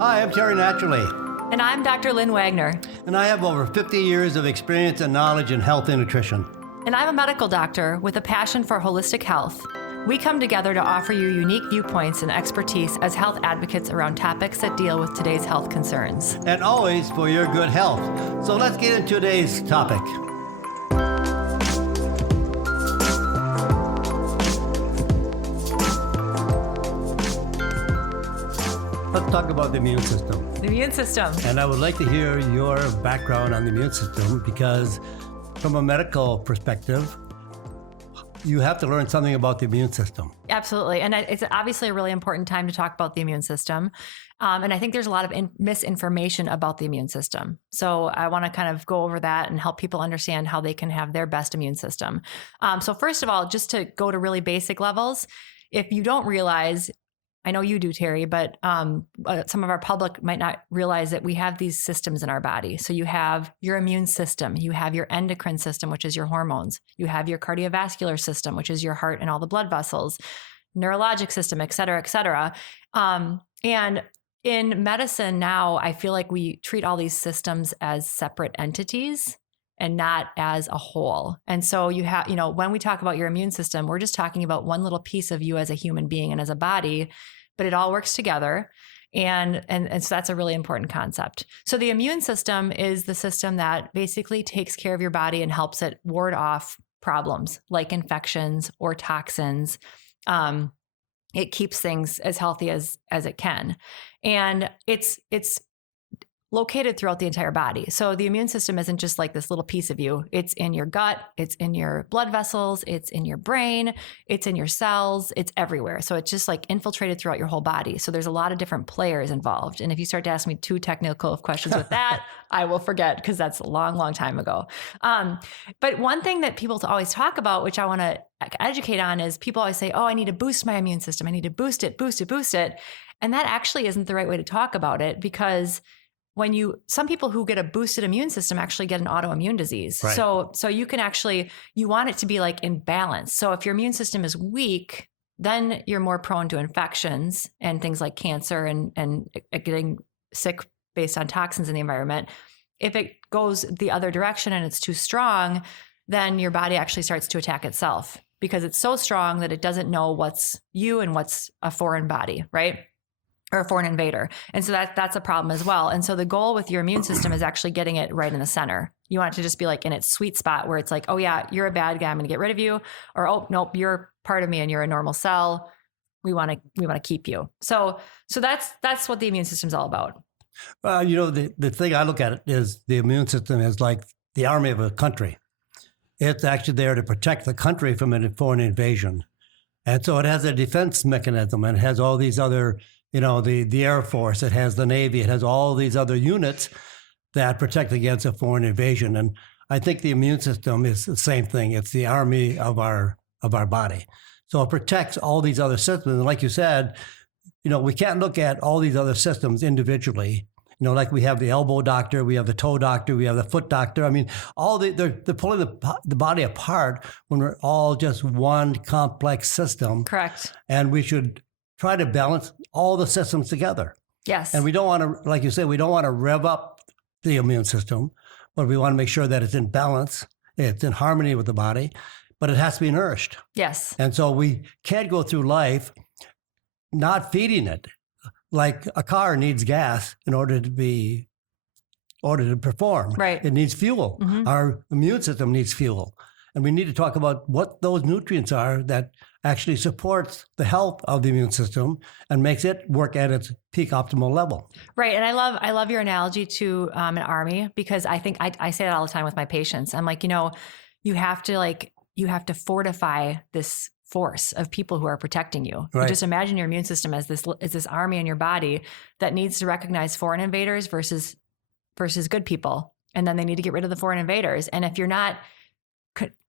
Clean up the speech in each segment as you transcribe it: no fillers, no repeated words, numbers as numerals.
Hi, I'm Terry Naturally, And I'm Dr. Lynn Wagner. and I have over 50 years of experience and knowledge in health and nutrition. And I'm a medical doctor with a passion for holistic health. We come together to offer you unique viewpoints and expertise as health advocates around topics that deal with today's health concerns. And always for your good health. So let's get into today's topic. Let's talk about the immune system. The immune system. And I would like to hear your background on the immune system because from a medical perspective, you have to learn something about the immune system. Absolutely. And it's obviously a really important time to talk about the immune system. And I think there's a lot of misinformation about the immune system. So I want to kind of go over that and help people understand how they can have their best immune system. So first of all, just to go to really basic levels, if you don't realize, I know you do, Terry, but some of our public might not realize that we have these systems in our body. So you have your immune system, you have your endocrine system, which is your hormones, you have your cardiovascular system, which is your heart and all the blood vessels, neurologic system, et cetera, et cetera. And in medicine now, I feel like we treat all these systems as separate entities and not as a whole. And so you have, when we talk about your immune system, we're just talking about one little piece of you as a human being and as a body, but it all works together. And so that's a really important concept. So the immune system is the system that basically takes care of your body and helps it ward off problems like infections or toxins. It keeps things as healthy as it can. And it's located throughout the entire body. So the immune system isn't just like this little piece of you. It's in your gut, it's in your blood vessels, it's in your brain, it's in your cells, it's everywhere. So it's just like infiltrated throughout your whole body. So there's a lot of different players involved. And if you start to ask me too technical of questions with that, I will forget because that's a long, long time ago. But one thing that people always talk about, which I want to educate on, is people always say, oh, I need to boost my immune system. I need to boost it. And that actually isn't the right way to talk about it, because some people who get a boosted immune system actually get an autoimmune disease. Right. So you can you want it to be like in balance. So if your immune system is weak, then you're more prone to infections and things like cancer and getting sick based on toxins in the environment. If it goes the other direction and it's too strong, then your body actually starts to attack itself because it's so strong that it doesn't know what's you and what's a foreign body, right? Or a foreign invader. And so that's a problem as well. And so the goal with your immune system is actually getting it right in the center. You want it to just be like in its sweet spot where it's like, oh yeah, you're a bad guy, I'm gonna get rid of you. Or, oh, nope, you're part of me and you're a normal cell. We want to keep you. So that's what the immune system's all about. The thing I look at it is the immune system is like the army of a country. It's actually there to protect the country from a foreign invasion. And so it has a defense mechanism, and it has all these other, the Air Force, it has the Navy, it has all these other units that protect against a foreign invasion. And I think the immune system is the same thing. It's the army of our body. So it protects all these other systems. And like you said, we can't look at all these other systems individually. Like we have the elbow doctor, we have the toe doctor, we have the foot doctor. I mean, they're pulling the body apart when we're all just one complex system. Correct. And we should try to balance all the systems together. Yes. And we don't want to, like you said, we don't want to rev up the immune system, but we want to make sure that it's in balance, it's in harmony with the body, but it has to be nourished. Yes. And so we can't go through life not feeding it. Like a car needs gas in order to perform. Right. It needs fuel. Mm-hmm. Our immune system needs fuel. And we need to talk about what those nutrients are that actually supports the health of the immune system and makes it work at its peak optimal level. Right. And I love your analogy to an army, because I think I say that all the time with my patients. I'm like, you have to fortify this force of people who are protecting you. Right. You just imagine your immune system as this army in your body that needs to recognize foreign invaders versus good people. And then they need to get rid of the foreign invaders. And if you're not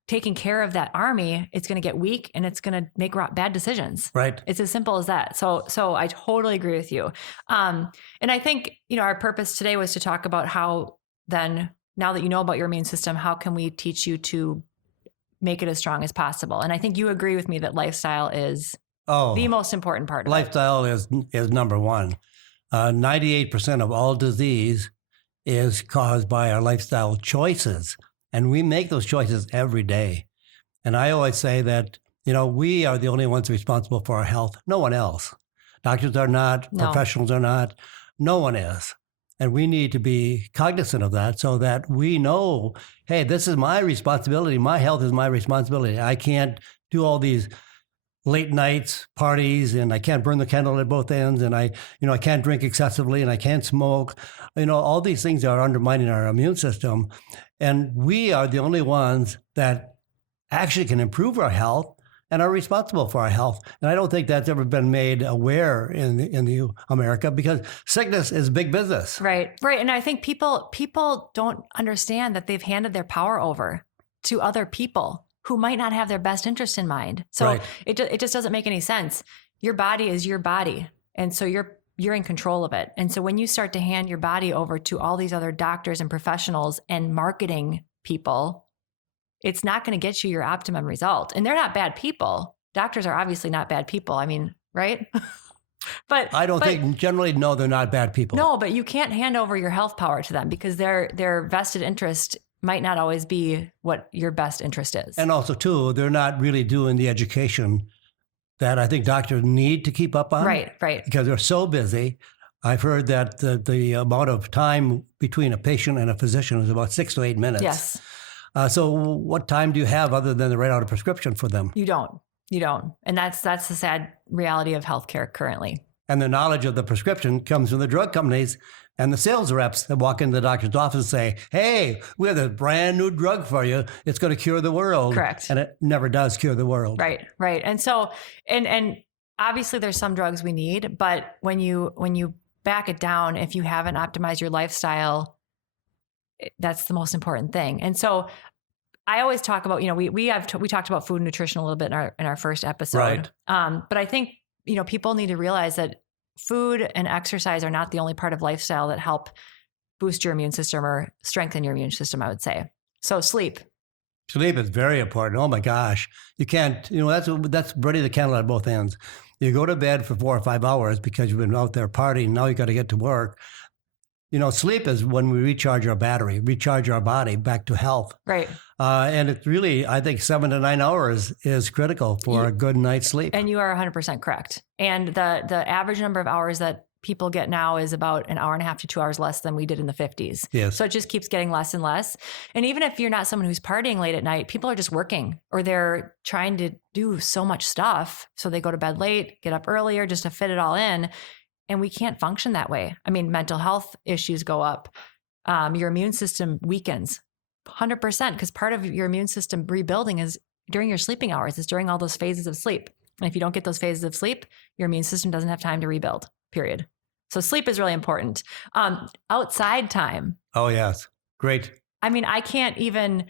taking care of that army, it's going to get weak and it's going to make bad decisions. Right. It's as simple as that. So I totally agree with you. And I think, our purpose today was to talk about how then, now that you know about your immune system, how can we teach you to make it as strong as possible? And I think you agree with me that lifestyle is the most important part of lifestyle is number one. 98% of all disease is caused by our lifestyle choices. And we make those choices every day. And I always say that, we are the only ones responsible for our health. No one else. Doctors are not, No. professionals are not, no one is. And we need to be cognizant of that so that we know, hey, this is my responsibility. My health is my responsibility. I can't do all these late nights, parties, and I can't burn the candle at both ends, and I can't drink excessively, and I can't smoke. All these things are undermining our immune system. And we are the only ones that actually can improve our health and are responsible for our health. And I don't think that's ever been made aware in the America, because sickness is big business. Right. And I think people don't understand that they've handed their power over to other people who might not have their best interest in mind. So Right. it just doesn't make any sense. Your body is your body. And so you're in control of it. And so when you start to hand your body over to all these other doctors and professionals and marketing people, it's not going to get you your optimum result. And they're not bad people. Doctors are obviously not bad people. I mean, right? But I don't think generally, no, they're not bad people. No, but you can't hand over your health power to them because their vested interest might not always be what your best interest is. And also, too, they're not really doing the education that I think doctors need to keep up on. Right. Because they're so busy. I've heard that the amount of time between a patient and a physician is about 6 to 8 minutes. Yes. So what time do you have other than to write out a prescription for them? You don't. And that's the sad reality of healthcare currently. And the knowledge of the prescription comes from the drug companies and the sales reps that walk into the doctor's office and say, hey, we have a brand new drug for you. It's going to cure the world. Correct. And it never does cure the world. Right. And so, and obviously there's some drugs we need, but when you back it down, if you haven't optimized your lifestyle, that's the most important thing. And so I always talk about, we talked about food and nutrition a little bit in our first episode. Right. But I think, people need to realize that food and exercise are not the only part of lifestyle that help boost your immune system or strengthen your immune system, I would say. So sleep. Sleep is very important. Oh my gosh. You can't, that's burning the candle at both ends. You go to bed for 4 or 5 hours because you've been out there partying. Now you got to get to work. Sleep is when we recharge our battery, recharge our body back to health. Right. And it's really, I think 7 to 9 hours is critical for a good night's sleep. And you are 100% correct. And the average number of hours that people get now is about 1.5 hours to 2 hours less than we did in the 50s. Yes. So it just keeps getting less and less. And even if you're not someone who's partying late at night, people are just working or they're trying to do so much stuff. So they go to bed late, get up earlier just to fit it all in. And we can't function that way. I mean, mental health issues go up. Your immune system weakens 100% because part of your immune system rebuilding is during your sleeping hours, is during all those phases of sleep. And if you don't get those phases of sleep, your immune system doesn't have time to rebuild, period. So sleep is really important. Outside time. Oh, yes. Great. I mean, I can't even...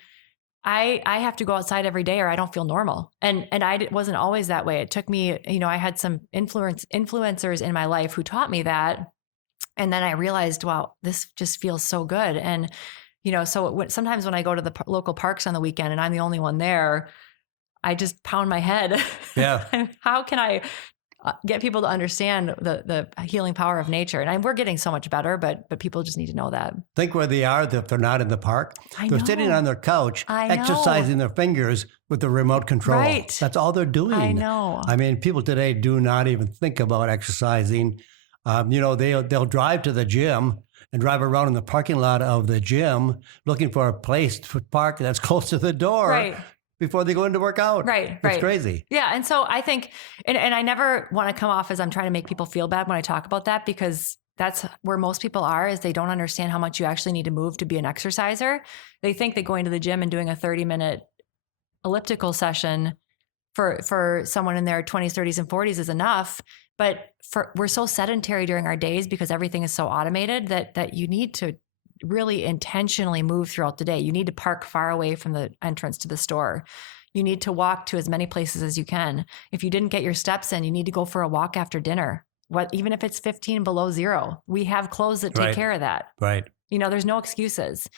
I have to go outside every day or I don't feel normal. And I wasn't always that way. It took me, I had some influencers in my life who taught me that. And then I realized, wow, this just feels so good. And, so sometimes when I go to the local parks on the weekend and I'm the only one there, I just pound my head. Yeah. How can I get people to understand the healing power of nature? And we're getting so much better, but people just need to know that. Think where they are if they're not in the park. They're sitting on their couch, exercising their fingers with the remote control. Right. That's all they're doing. I know. I mean, people today do not even think about exercising. They'll drive to the gym and drive around in the parking lot of the gym looking for a place to park that's close to the door. Right. Before they go in to work out. Right. It's crazy. Yeah. And so I think, and I never want to come off as I'm trying to make people feel bad when I talk about that, because that's where most people are, is they don't understand how much you actually need to move to be an exerciser. They think that going to the gym and doing a 30-minute elliptical session for someone in their 20s, 30s, and 40s is enough. But we're so sedentary during our days because everything is so automated that you need to really intentionally move throughout the day. You need to park far away from the entrance to the store. You need to walk to as many places as you can. If you didn't get your steps in, you need to go for a walk after dinner. Even if it's 15 below zero, we have clothes that take care of that. Right. There's no excuses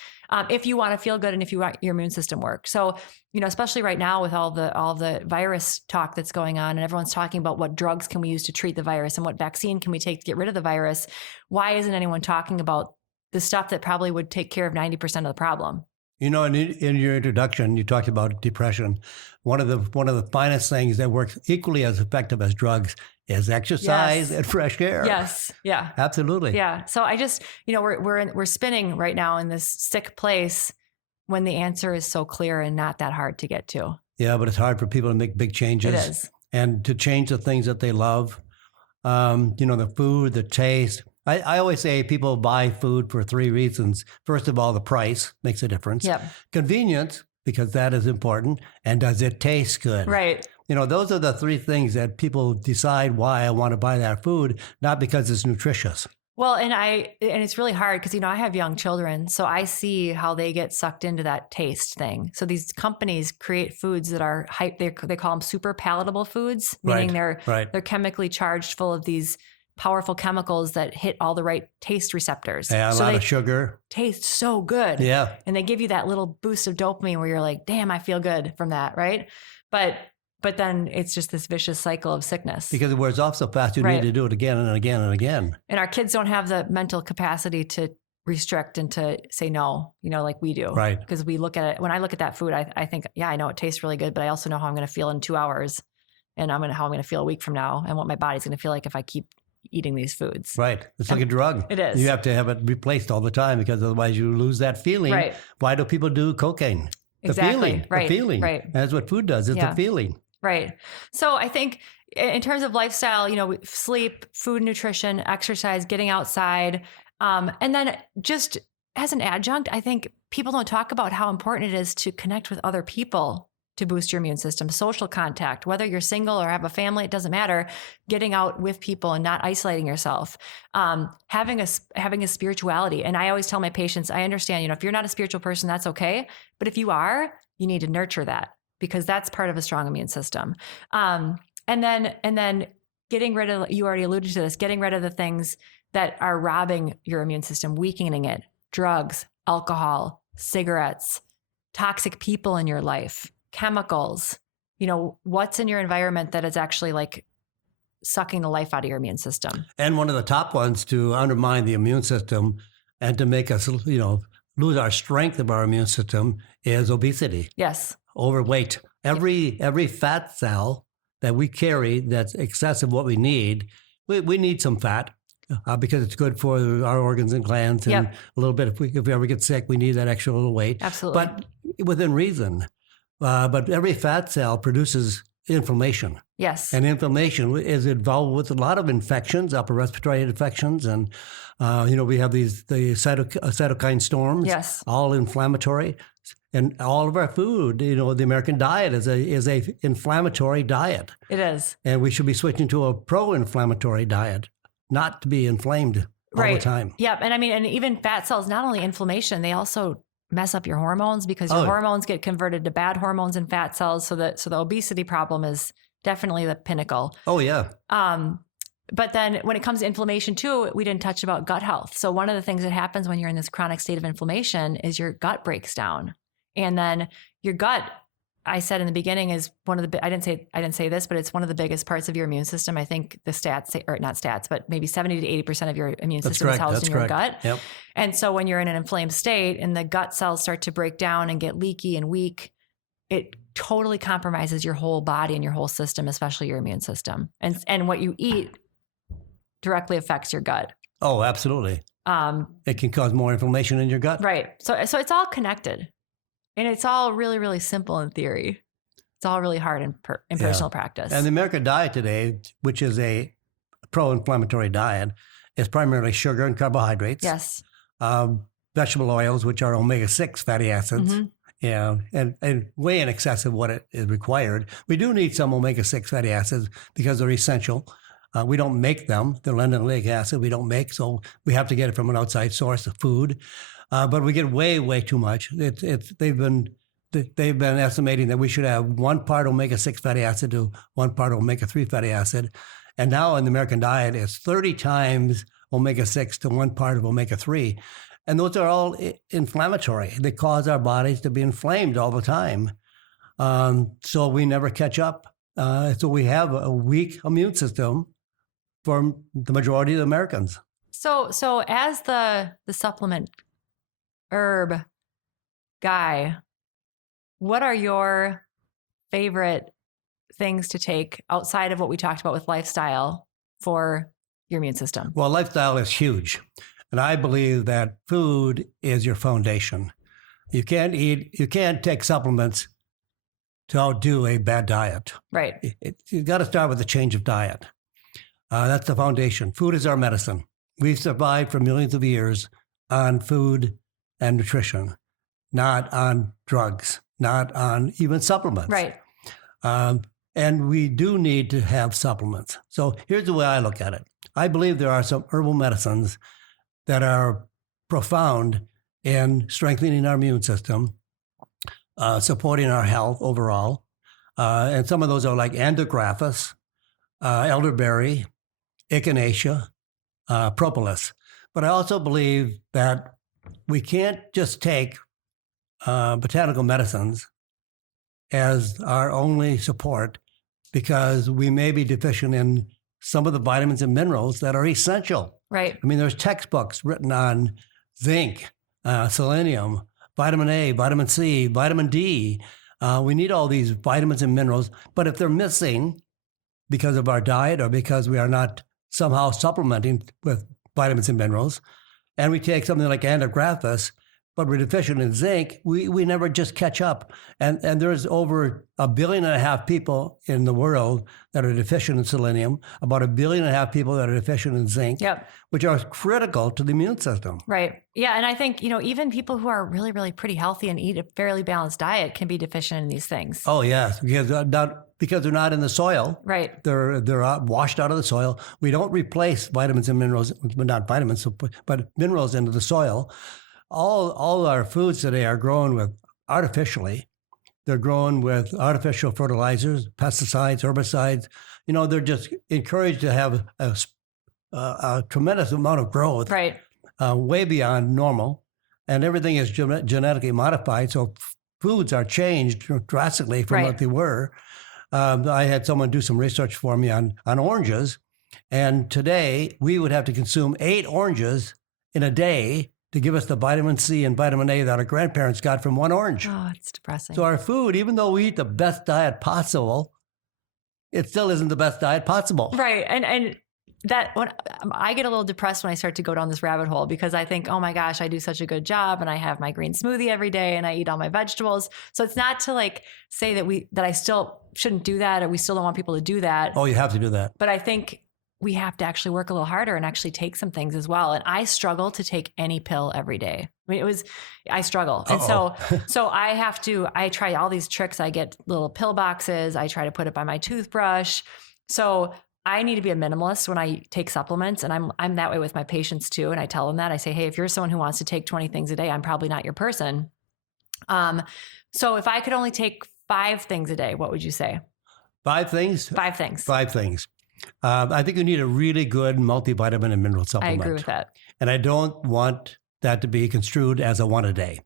if you want to feel good and if you want your immune system work. So, especially right now with all the virus talk that's going on, and everyone's talking about what drugs can we use to treat the virus and what vaccine can we take to get rid of the virus. Why isn't anyone talking about the stuff that probably would take care of 90% of the problem? In your introduction, you talked about depression. One of the finest things that works equally as effective as drugs is exercise and fresh air. Yes. Yeah. Absolutely. Yeah. So I just, we're spinning right now in this sick place when the answer is so clear and not that hard to get to. Yeah, but it's hard for people to make big changes. It is. And to change the things that they love. The food, the taste. I always say people buy food for 3 reasons. First of all, the price makes a difference. Yep. Convenience, because that is important. And does it taste good? Right. Those are the 3 things that people decide why I want to buy that food, not because it's nutritious. Well, and it's really hard because, I have young children, so I see how they get sucked into that taste thing. So these companies create foods that are they call them super palatable foods, meaning they're chemically charged full of these powerful chemicals that hit all the right taste receptors. Yeah, a lot of sugar. Taste so good. Yeah. And they give you that little boost of dopamine where you're like, damn, I feel good from that, right? But then it's just this vicious cycle of sickness. Because it wears off so fast, you need to do it again and again and again. And our kids don't have the mental capacity to restrict and to say no, like we do. Right. Because we look at it, when I look at that food, I think, yeah, I know it tastes really good, but I also know how I'm going to feel in 2 hours and how I'm going to feel a week from now and what my body's going to feel like if I keep eating these foods. Right. It's like a drug. It is. You have to have it replaced all the time because otherwise you lose that feeling. Right. Why do people do cocaine? Exactly. Feeling. Right. The feeling. Right. That's what food does. It's a feeling. Right. So I think in terms of lifestyle, sleep, food, nutrition, exercise, getting outside, and then just as an adjunct, I think people don't talk about how important it is to connect with other people to boost your immune system. Social contact, whether you're single or have a family, it doesn't matter. Getting out with people and not isolating yourself, having a spirituality. And I always tell my patients, I understand, if you're not a spiritual person, that's okay. But if you are, you need to nurture that because that's part of a strong immune system. And then getting rid of, you already alluded to this, getting rid of the things that are robbing your immune system, weakening it, drugs, alcohol, cigarettes, toxic people in your life, chemicals, what's in your environment that is actually like sucking the life out of your immune system. And one of the top ones to undermine the immune system and to make us, lose our strength of our immune system is obesity. Yes. Overweight. Every fat cell that we carry that's excessive what we need, we need some fat because it's good for our organs and glands. And a little bit, if we ever get sick, we need that extra little weight. Absolutely. But within reason. But every fat cell produces inflammation. Yes. And inflammation is involved with a lot of infections, upper respiratory infections. And, we have the cytokine storms, all inflammatory. And all of our food, the American diet is a inflammatory diet. It is. And we should be switching to a pro-inflammatory diet, not to be inflamed all the time. Yep. And and even fat cells, not only inflammation, they also mess up your hormones because your hormones get converted to bad hormones in fat cells. So the obesity problem is definitely the pinnacle. Oh, yeah. But then when it comes to inflammation too, we didn't touch about gut health. So one of the things that happens when you're in this chronic state of inflammation is your gut breaks down. And then your gut, I said in the beginning, is one of the, I didn't say this, but it's one of the biggest parts of your immune system. I think the stats say, or not stats, but maybe 70 to 80% of your immune system is housed in your gut. Yep. And so when you're in an inflamed state and the gut cells start to break down and get leaky and weak, it totally compromises your whole body and your whole system, especially your immune system. And what you eat directly affects your gut. Oh, absolutely. It can cause more inflammation in your gut. Right. So it's all connected. And it's all really, really simple in theory. It's all really hard in personal practice. And the American diet today, which is a pro-inflammatory diet, is primarily sugar and carbohydrates. Yes. Vegetable oils, which are omega-6 fatty acids. Mm-hmm. Yeah, and way in excess of what is required. We do need some omega-6 fatty acids because they're essential. We don't make them. The linoleic acid we don't make, so we have to get it from an outside source of food. But we get way, way too much. They've been estimating that we should have 1 part omega-6 fatty acid to 1 part omega-3 fatty acid. And now in the American diet, it's 30 times omega-6 to 1 part of omega-3. And those are all inflammatory. They cause our bodies to be inflamed all the time. So we never catch up. So we have a weak immune system for the majority of the Americans. So as the supplement herb guy, what are your favorite things to take outside of what we talked about with lifestyle for your immune system? Well, lifestyle is huge. And I believe that food is your foundation. You can't take supplements to outdo a bad diet. Right. You've got to start with a change of diet. That's the foundation. Food is our medicine. We've survived for millions of years on food and nutrition, not on drugs, not on even supplements. Right. And we do need to have supplements. So here's the way I look at it. I believe there are some herbal medicines that are profound in strengthening our immune system, supporting our health overall. And some of those are like andrographis, elderberry, echinacea, propolis. But I also believe that we can't just take botanical medicines as our only support, because we may be deficient in some of the vitamins and minerals that are essential. Right. I mean, there's textbooks written on zinc, selenium, vitamin A, vitamin C, vitamin D. We need all these vitamins and minerals, but if they're missing because of our diet or because we are not somehow supplementing with vitamins and minerals, and we take something like andrographis, but we're deficient in zinc, we never just catch up. And there's over 1.5 billion people in the world that are deficient in selenium, about 1.5 billion people that are deficient in zinc, Yep. which are critical to the immune system. Right. Yeah. And I think, even people who are really, really pretty healthy and eat a fairly balanced diet can be deficient in these things. Oh, yes, because they're not in the soil. Right. They're washed out of the soil. We don't replace vitamins and minerals, well, not vitamins, but minerals into the soil. All our foods today are grown with artificially. They're grown with artificial fertilizers, pesticides, herbicides. They're just encouraged to have a tremendous amount of growth, Right. Way beyond normal, and everything is genetically modified. So foods are changed drastically from Right. what they were. I had someone do some research for me on oranges, and today we would have to consume 8 oranges in a day to give us the vitamin C and vitamin A that our grandparents got from one orange. Oh, it's depressing. So our food, even though we eat the best diet possible, it still isn't the best diet possible. Right. And that when I get a little depressed when I start to go down this rabbit hole, because I think, oh my gosh, I do such a good job and I have my green smoothie every day and I eat all my vegetables. So it's not to say that I still shouldn't do that, or we still don't want people to do that. Oh, you have to do that. But I think we have to actually work a little harder and actually take some things as well. And I struggle to take any pill every day. I mean, I struggle. And so I try all these tricks. I get little pill boxes. I try to put it by my toothbrush. So I need to be a minimalist when I take supplements. And I'm that way with my patients too. And I tell them that. I say, hey, if you're someone who wants to take 20 things a day, I'm probably not your person. So if I could only take 5 things a day, what would you say? 5 things? 5 things. 5 things. I think you need a really good multivitamin and mineral I supplement. agree with that. And I don't want that to be construed as a 1 a day.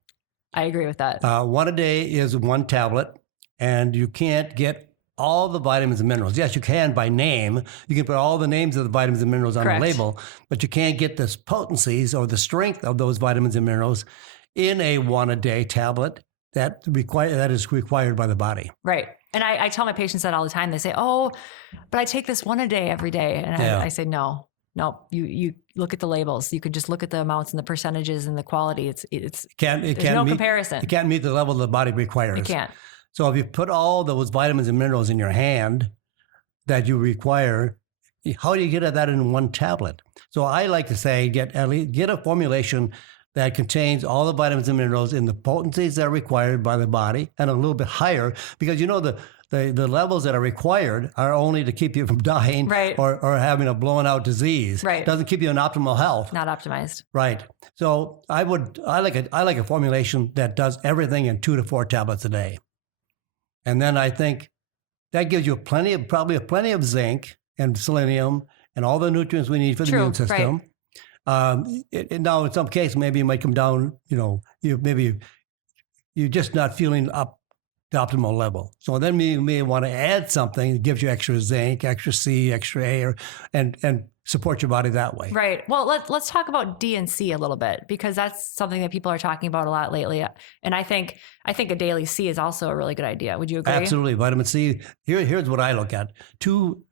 I agree with that. 1 a day is 1 tablet, and you can't get all the vitamins and minerals. Yes, you can by name. You can put all the names of the vitamins and minerals on Correct. the label, but you can't get the potencies or the strength of those vitamins and minerals in a 1 a day tablet that is required by the body. Right. And I tell my patients that all the time. They say, oh, but I take this 1 a day every day. And I say, no, you look at the labels. You could just look at the amounts and the percentages and the quality. There's no comparison. It can't meet the level the body requires. It can't. So if you put all those vitamins and minerals in your hand that you require, how do you get that in 1 tablet? So I like to say, get a formulation that contains all the vitamins and minerals in the potencies that are required by the body and a little bit higher, because the levels that are required are only to keep you from dying, right, or having a blown out disease. Right. It doesn't keep you in optimal health. Not optimized. Right. So I like a formulation that does everything in 2 to 4 tablets a day. And then I think that gives you plenty of zinc and selenium and all the nutrients we need for the immune system. Right. Now, in some cases, maybe you might come down. You're just not feeling up the optimal level. So then you may want to add something that gives you extra zinc, extra C, extra A, and support your body that way. Right. Well, let's talk about D and C a little bit, because that's something that people are talking about a lot lately. And I think a daily C is also a really good idea. Would you agree? Absolutely. Vitamin C. Here's what I look at: two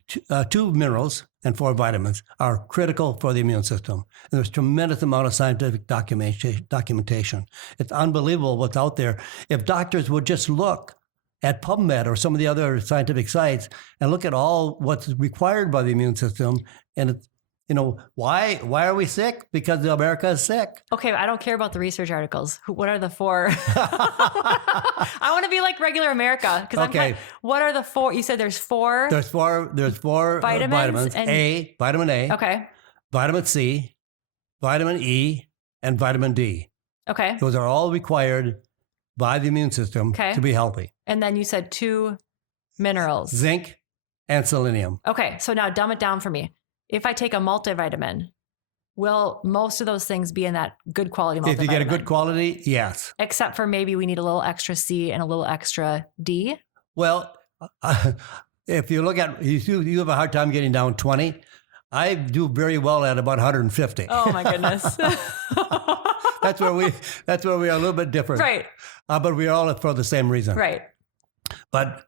minerals and 4 vitamins are critical for the immune system. And there's tremendous amount of scientific documentation. It's unbelievable what's out there. If doctors would just look at PubMed or some of the other scientific sites and look at all what's required by the immune system, and it's, why are we sick? Because America is sick. Okay, I don't care about the research articles. What are the 4? I want to be like regular America. Okay. What are the 4? You said there's 4. There's four vitamins. Vitamin A. Okay. Vitamin C, vitamin E, and vitamin D. Okay. Those are all required by the immune system to be healthy. And then you said 2 minerals. Zinc and selenium. Okay, so now dumb it down for me. If I take a multivitamin, will most of those things be in that good quality multivitamin? If you get a good quality, yes. Except for maybe we need a little extra C and a little extra D? Well, if you look at, you have a hard time getting down 20. I do very well at about 150. Oh my goodness. That's where we are a little bit different. Right. But we are all for the same reason. Right. But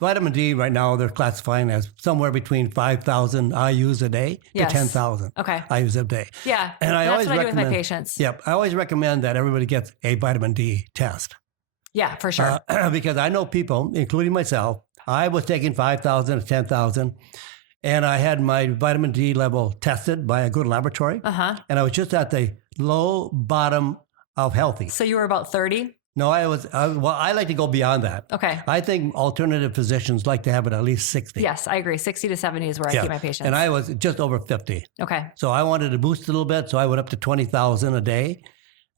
vitamin D right now, they're classifying as somewhere between 5,000 IUs a day to 10,000 IUs a day. Yeah. And that's what I do with my patients. Yep. I always recommend that everybody gets a vitamin D test. Yeah, for sure. Because I know people, including myself, I was taking 5,000 to 10,000, and I had my vitamin D level tested by a good laboratory. And I was just at the low bottom of healthy. So you were about 30? No, I like to go beyond that. Okay. I think alternative physicians like to have it at least 60. Yes, I agree. 60 to 70 is where I keep my patients. And I was just over 50. Okay. So I wanted to boost a little bit. So I went up to 20,000 a day.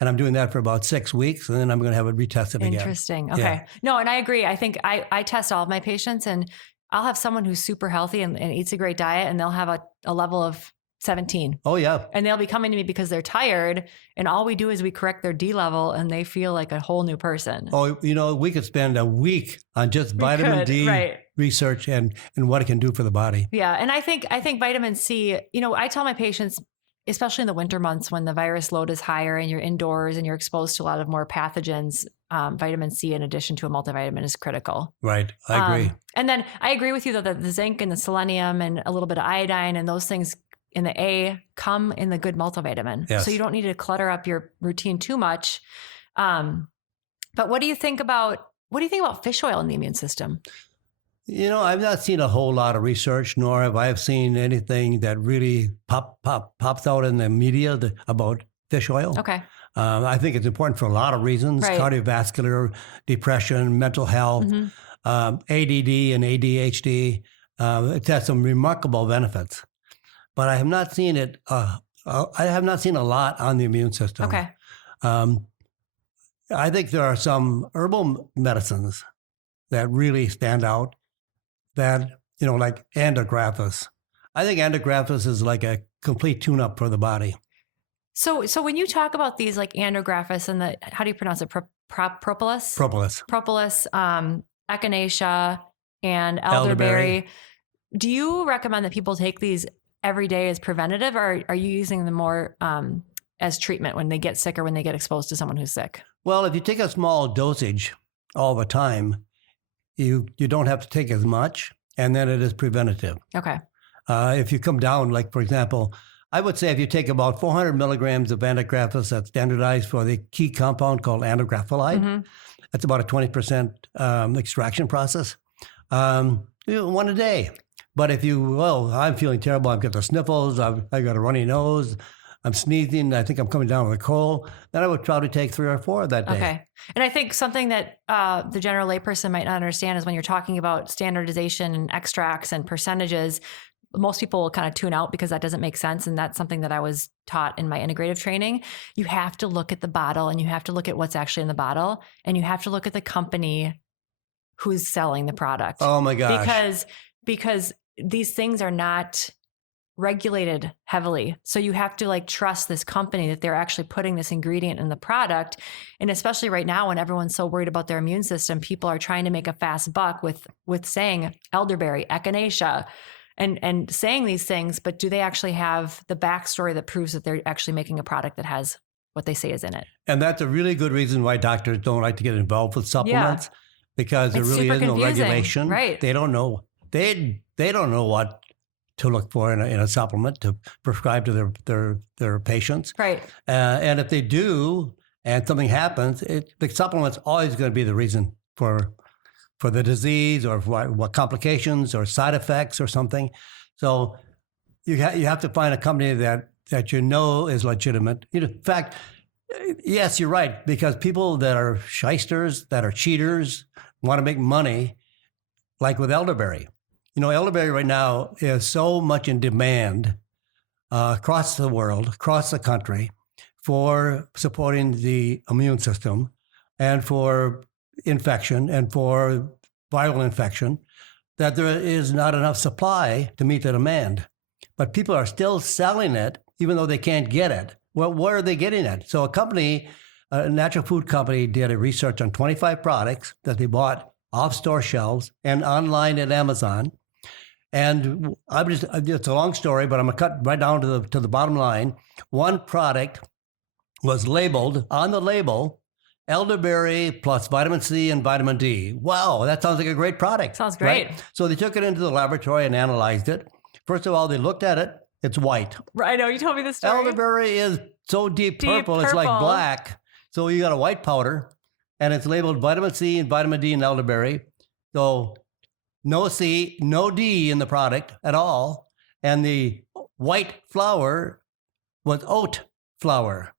And I'm doing that for about 6 weeks. And then I'm going to have it retested again. Interesting. Okay. Yeah. No, and I agree. I think I test all of my patients, and I'll have someone who's super healthy and eats a great diet, and they'll have a level of 17. Oh, yeah. And they'll be coming to me because they're tired, and all we do is we correct their D level, and they feel like a whole new person. Oh, we could spend a week on just vitamin D research and what it can do for the body. Yeah. And I think vitamin C, I tell my patients, especially in the winter months when the virus load is higher and you're indoors and you're exposed to a lot of more pathogens, vitamin C in addition to a multivitamin is critical. Right. I agree. And then I agree with you, though, that the zinc and the selenium and a little bit of iodine and those things in the A come in the good multivitamin. Yes. So you don't need to clutter up your routine too much. But what do you think about fish oil in the immune system? I've not seen a whole lot of research, nor have I seen anything that really pops out in the media about fish oil. Okay. I think it's important for a lot of reasons: cardiovascular, depression, mental health, ADD and ADHD. It has some remarkable benefits, but I have not seen it. I have not seen a lot on the immune system. Okay. I think there are some herbal medicines that really stand out. That, like andrographis. I think andrographis is like a complete tune-up for the body. So when you talk about these like andrographis and how do you pronounce it? Propolis? Propolis, echinacea, and elderberry. Do you recommend that people take these every day as preventative, or are you using them more as treatment when they get sick or when they get exposed to someone who's sick? Well, if you take a small dosage all the time, you don't have to take as much, and then it is preventative. Okay. If you come down, like, for example, I would say if you take about 400 milligrams of andrographis that's standardized for the key compound called andrographolide, that's about a 20% extraction process, one a day. But if I'm feeling terrible, I've got the sniffles, I've got a runny nose, I'm sneezing, I think I'm coming down with a cold, then I would probably take 3 or 4 that day. Okay. And I think something that the general layperson might not understand is when you're talking about standardization and extracts and percentages, most people will kind of tune out because that doesn't make sense. And that's something that I was taught in my integrative training. You have to look at the bottle, and you have to look at what's actually in the bottle, and you have to look at the company who's selling the product. Oh my gosh. Because these things are not regulated heavily. So you have to like trust this company that they're actually putting this ingredient in the product. And especially right now when everyone's so worried about their immune system, people are trying to make a fast buck with saying elderberry, echinacea, and saying these things, but do they actually have the backstory that proves that they're actually making a product that has what they say is in it? And that's a really good reason why doctors don't like to get involved with supplements, because there It's really super is no confusing, regulation. right. They don't know. They don't know what to look for in a supplement to prescribe to their patients. Right. And if they do, and something happens, the supplement's always going to be the reason for the disease or what complications or side effects or something. So you have to find a company that you know is legitimate. In fact, yes, you're right, because people that are shysters, that are cheaters, want to make money, like with elderberry. Elderberry right now is so much in demand across the world, across the country, for supporting the immune system and for infection and for viral infection, that there is not enough supply to meet the demand. But people are still selling it, even though they can't get it. Well, where are they getting it? So a natural food company did a research on 25 products that they bought off store shelves and online at Amazon. And it's a long story, but I'm going to cut right down to the bottom line. One product was labeled on the label, elderberry plus vitamin C and vitamin D. Wow, that sounds like a great product. Sounds great. Right? So they took it into the laboratory and analyzed it. First of all, they looked at it. It's white. I know, you told me this story. Elderberry is so deep purple, it's like black. So you got a white powder, and it's labeled vitamin C and vitamin D in elderberry. So no C, no D in the product at all. And the white flour was oat flour,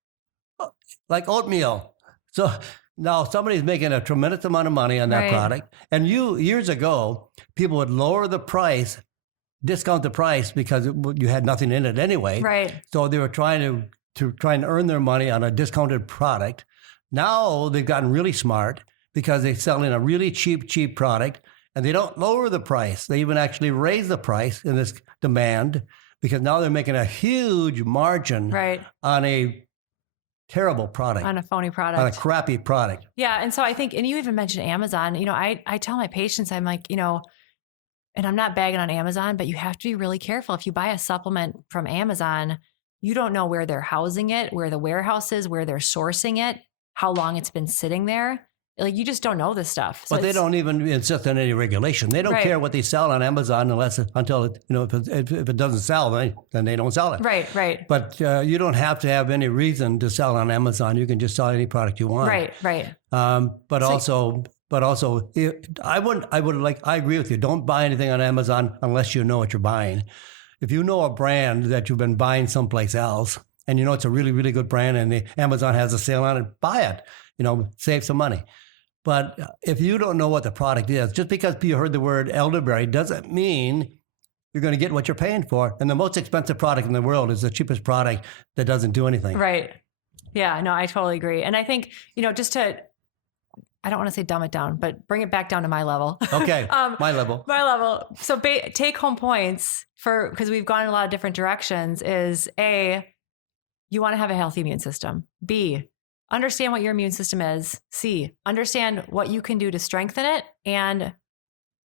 like oatmeal. So now somebody's making a tremendous amount of money on that product. And years ago, people would lower the price, discount the price, because you had nothing in it anyway. Right. So they were trying to earn their money on a discounted product. Now they've gotten really smart because they're selling a really cheap product, and they don't lower the price. They even actually raise the price in this demand, because now they're making a huge margin on a terrible product. On a phony product. On a crappy product. Yeah. And so I think, and you even mentioned Amazon, I tell my patients, I'm like, and I'm not bagging on Amazon, but you have to be really careful. If you buy a supplement from Amazon, you don't know where they're housing it, where the warehouse is, where they're sourcing it, how long it's been sitting there. Like, you just don't know this stuff. So but they don't even insist on any regulation. They don't care what they sell on Amazon until if it doesn't sell, then they don't sell it. Right. But you don't have to have any reason to sell on Amazon. You can just sell any product you want. Right. But also, I agree with you. Don't buy anything on Amazon unless you know what you're buying. If you know a brand that you've been buying someplace else, and you know it's a really, really good brand, and Amazon has a sale on it, buy it. Save some money. But if you don't know what the product is, just because you heard the word elderberry doesn't mean you're going to get what you're paying for. And the most expensive product in the world is the cheapest product that doesn't do anything. Right. Yeah, no, I totally agree. And I think, just to, I don't want to say dumb it down, but bring it back down to my level. Okay, my level. My level. So take home points because we've gone in a lot of different directions is A, you want to have a healthy immune system. B, understand what your immune system is. C, understand what you can do to strengthen it and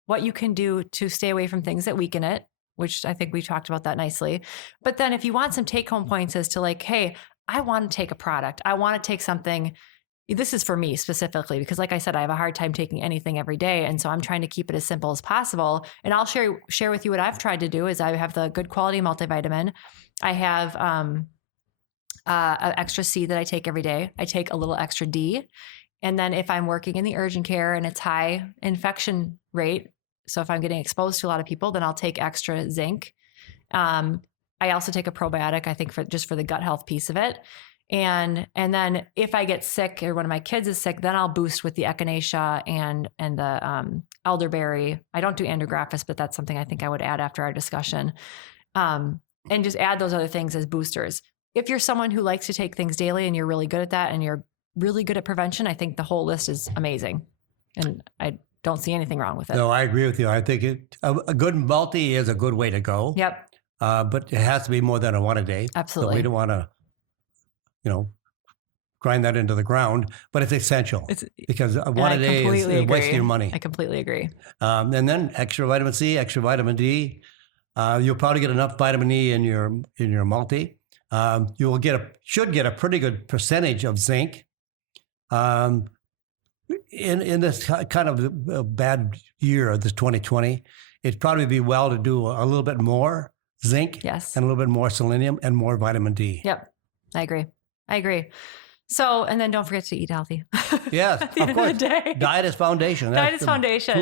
what you can do to stay away from things that weaken it, which I think we talked about that nicely. But then if you want some take home points as to like, hey, I want to take a product. I want to take something. This is for me specifically, because like I said, I have a hard time taking anything every day. And so I'm trying to keep it as simple as possible. And I'll share with you what I've tried to do is I have the good quality multivitamin. I have an extra C that I take every day. I take a little extra D. And then if I'm working in the urgent care and it's high infection rate, so if I'm getting exposed to a lot of people, then I'll take extra zinc. I also take a probiotic, I think for the gut health piece of it. And then if I get sick or one of my kids is sick, then I'll boost with the echinacea and the elderberry. I don't do andrographis, but that's something I think I would add after our discussion. And just add those other things as boosters. If you're someone who likes to take things daily and you're really good at that and you're really good at prevention, I think the whole list is amazing. And I don't see anything wrong with it. No, I agree with you. I think a good multi is a good way to go. Yep. but it has to be more than a one a day. Absolutely. So we don't want to, grind that into the ground, but it's essential because one a day is wasting your money. I completely agree. And then extra vitamin C, extra vitamin D. You'll probably get enough vitamin E in your multi. You will should get a pretty good percentage of zinc. In this kind of bad year, this 2020, it'd probably be well to do a little bit more zinc, yes, and a little bit more selenium and more vitamin D. Yep, I agree. So, and then don't forget to eat healthy. Yes, At the end of the day. Diet is foundation. Diet is foundation.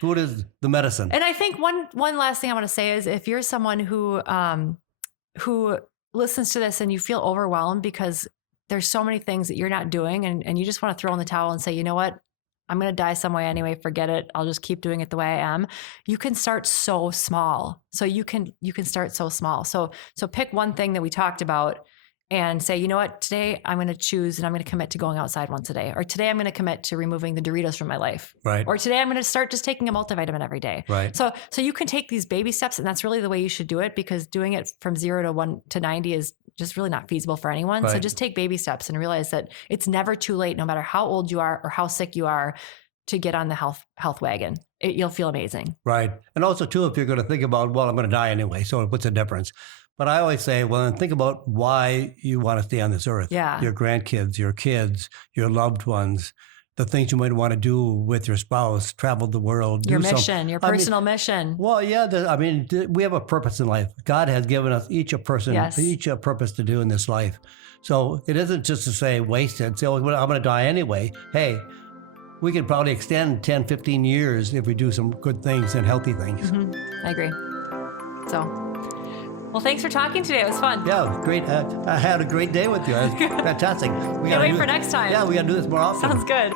Food is the medicine. And I think one last thing I want to say is if you're someone who listens to this and you feel overwhelmed because there's so many things that you're not doing and you just want to throw in the towel and say, you know what? I'm going to die some way anyway. Forget it. I'll just keep doing it the way I am. You can start so small. So you can start so small. So pick one thing that we talked about and say, you know what, today I'm going to choose and I'm going to commit to going outside once a day. Or today I'm going to commit to removing the Doritos from my life. Right. Or today I'm going to start just taking a multivitamin every day. Right. So you can take these baby steps, and that's really the way you should do it, because doing it from 0 to 1 to 90 is just really not feasible for anyone. Right. So just take baby steps and realize that it's never too late, no matter how old you are or how sick you are, to get on the health wagon. You'll feel amazing. Right. And also too, if you're going to think about, well, I'm going to die anyway, so what's the difference? But I always say, well, then think about why you want to stay on this earth. Yeah. Your grandkids, your kids, your loved ones, the things you might want to do with your spouse, travel the world. Your mission, your personal mission. Well, yeah. We have a purpose in life. God has given us each a purpose to do in this life. So it isn't just to say waste it and say, oh, I'm going to die anyway. Hey, we can probably extend 10, 15 years if we do some good things and healthy things. Mm-hmm. I agree. So, well, thanks for talking today. It was fun. Yeah, great. I had a great day with you. It was fantastic. Can't wait for next time. Yeah, we got to do this more often. Sounds good.